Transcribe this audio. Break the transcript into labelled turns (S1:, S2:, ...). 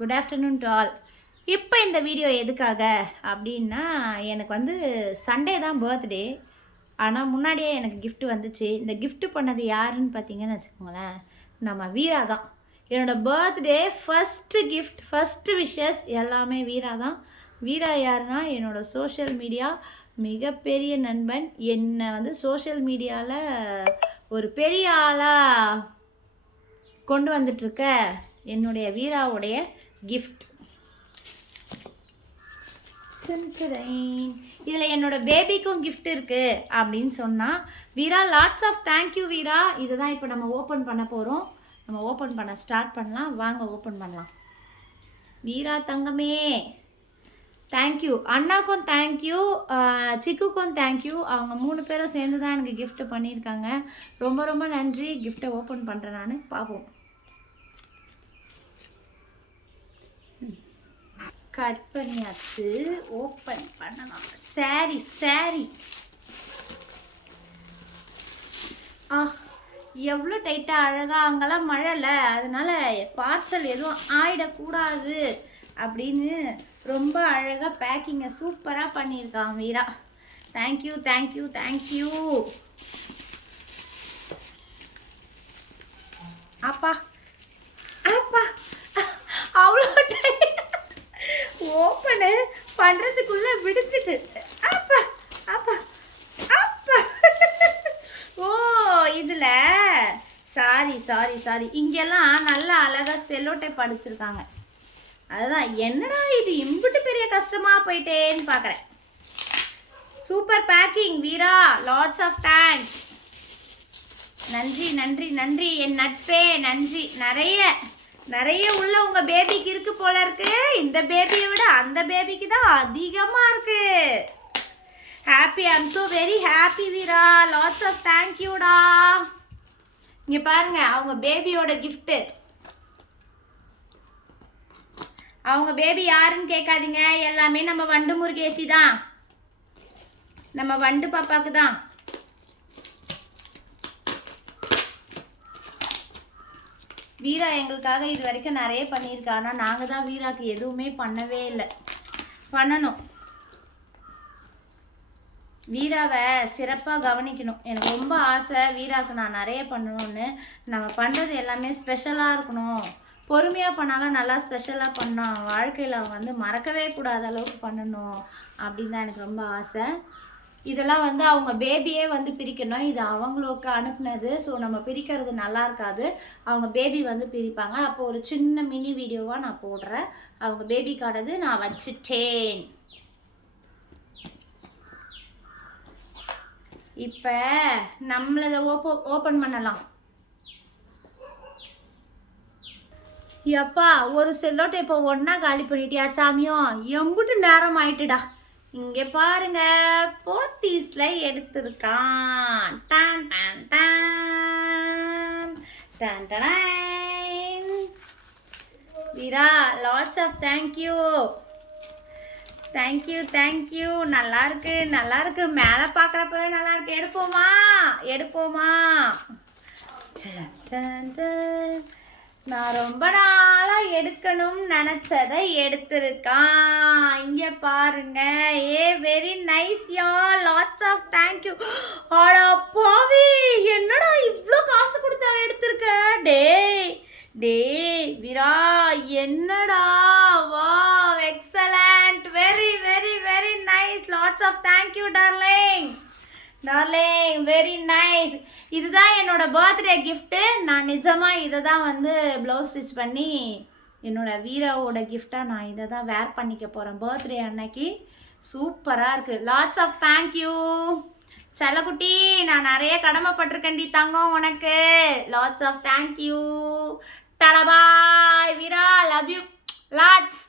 S1: Good afternoon to all இப்போ இந்த video எதுக்காக? அப்படின்னா எனக்கு வந்து சண்டே தான் பர்த்டே ஆனால் முன்னாடியே எனக்கு கிஃப்ட் வந்துச்சு. இந்த கிஃப்ட் பண்ணது யாருன்னு பார்த்தீங்கன்னு வச்சுக்கோங்களேன் நம்ம வீரா தான். என்னோட birthday first gift first wishes எல்லாமே வீரா தான். வீரா யாருன்னா என்னோட சோஷியல் மீடியா மிகப்பெரிய நண்பன். என்னை வந்து சோஷியல் மீடியாவில் ஒரு பெரிய ஆளாக கொண்டு வந்துட்டுருக்க என்னுடைய வீராவுடைய கிஃப்ட் இதில் என்னோட பேபிக்கும் கிஃப்ட் இருக்குது அப்படின்னு சொன்னால் Veera lots of thank you Veera. இதை தான் இப்போ நம்ம ஓப்பன் பண்ண போகிறோம் நம்ம ஓப்பன் பண்ண ஸ்டார்ட் பண்ணலாம். வாங்க ஓப்பன் பண்ணலாம். வீரா தங்கமே தேங்க்யூ அண்ணாக்கும் தேங்க்யூ சிக்குக்கும் தேங்க்யூ அவங்க மூணு பேரும் சேர்ந்து தான் எனக்கு கிஃப்ட் பண்ணியிருக்காங்க. ரொம்ப ரொம்ப நன்றி. கிஃப்ட்டை ஓப்பன் பண்ணுறேன் நான். பார்ப்போம் கட் பண்ணியாச்சு ஓப்பன் பண்ணலாம் சாரி சாரி ஆ எவ்வளோ டைட்டாக அழகாக அங்கெல்லாம் மழைல அதனால் பார்சல் எதுவும் ஆயிடக்கூடாது அப்படின்னு ரொம்ப அழகாக பேக்கிங்கை சூப்பராக பண்ணியிருக்கான் வீரா தேங்க்யூ தேங்க்யூ தேங்க்யூ அப்பா அப்பா அவ்வளோ ஓப்பனு பண்ணுறதுக்குள்ளே விடிச்சிட்டு அப்பா அப்பா அப்பா. ஓ இதில். Sorry sorry sorry. இங்கெல்லாம் நல்லா அழகாக செல்லோட்டை படிச்சிருக்காங்க. அதுதான் என்னடா இது? இம்புட்டு பெரிய கஷ்டமாக போயிட்டேன்னு பார்க்குறேன் super packing Veera. Lots of thanks நன்றி நன்றி நன்றி. என் நட்பே நன்றி. நிறைய. நிறைய உள்ள உங்க பேபிக்கு இருக்கு போல இருக்கு. இந்த பேபியை விட அந்த பேபிக்கு தான் அதிகமா இருக்கு. Happy I'm so very. Happy Veera lots of தேங்க்யூடா இங்கே பாருங்க அவங்க பேபியோட கிஃப்ட்டு அவங்க பேபி யாருன்னு கேட்காதீங்க. எல்லாமே நம்ம வண்டு முருகேசி தான். நம்ம வண்டு பாப்பாக்கு தான். வீரா எங்களுக்காக இது வரைக்கும் நிறைய பண்ணியிருக்கா. ஆனால் நாங்கள் தான் வீராக்கு எதுவுமே பண்ணவே இல்லை. பண்ணணும். வீராவை சிறப்பாக கவனிக்கணும். எனக்கு ரொம்ப ஆசை வீராவுக்கு நான் நிறைய பண்ணணும்னு. நம்ம பண்ணுறது எல்லாமே ஸ்பெஷலாக இருக்கணும். பொறுமையாக பண்ணாலும் நல்லா ஸ்பெஷலாக பண்ணோம் வாழ்க்கையில் வந்து மறக்கவே கூடாத அளவுக்கு பண்ணணும் அப்படின்னு தான் எனக்கு ரொம்ப ஆசை. இதெல்லாம் வந்து அவங்க பேபியே வந்து பிரிக்கணும். இது அவங்களுக்கு அனுப்புனது. ஸோ நம்ம பிரிக்கிறது நல்லா இருக்காது. அவங்க பேபி வந்து பிரிப்பாங்க. அப்போ ஒரு சின்ன மினி வீடியோவாக நான் போடுறேன். அவங்க பேபிக்கானது நான் வச்சுட்டேன். இப்போ நம்மளதை ஓப்போ ஓப்பன் பண்ணலாம். எப்பா ஒரு செல்லோ டேப்பை ஒன்றா காலி பண்ணிட்டியா சாமியும் எம்பிட்டு நேரம் ஆயிட்டுடா. இங்கே பாருங்க போத்தீஸ்ல எடுத்திருக்கான். டான் டான் டான். டான் Don Veera lots of thank you thank you thank you நல்லா இருக்கு நல்லா இருக்கு. மேலே பார்க்குறப்பவே நல்லா இருக்கு. எடுப்போமா? எடுப்போமா? டன், டன், டன். நான் ரொம்ப நாளாக எடுக்கணும்னு நினச்சதை எடுத்திருக்கான். இங்கே பாருங்க. ஏ very nice yeah lots of thank you ஆடா பாவி என்னடா இவ்வளோ காசு கொடுத்தா எடுத்திருக்க? டே டே விரா என்னடா? வா excellent very very very nice lots of thank you darling darling very nice இதுதான் என்னோட பர்த்டே கிஃப்ட்டு நான் நிஜமாக இதை தான் வந்து ப்ளவுஸ் ஸ்டிச் பண்ணி என்னோட வீராவோட கிஃப்டாக நான் இதை தான் வேர் பண்ணிக்க போகிறேன் பர்த்டே அன்னைக்கு. சூப்பராக இருக்குது லாட்ஸ் ஆஃப் தேங்க்யூ செல்லக்குட்டி நான் நிறைய கடமைப்பட்டிருக்கேன்டி தங்கம் உனக்கு. லாட்ஸ் ஆஃப் தேங்க்யூ டடபாய் வீரா லவ் யூ லாட்ஸ்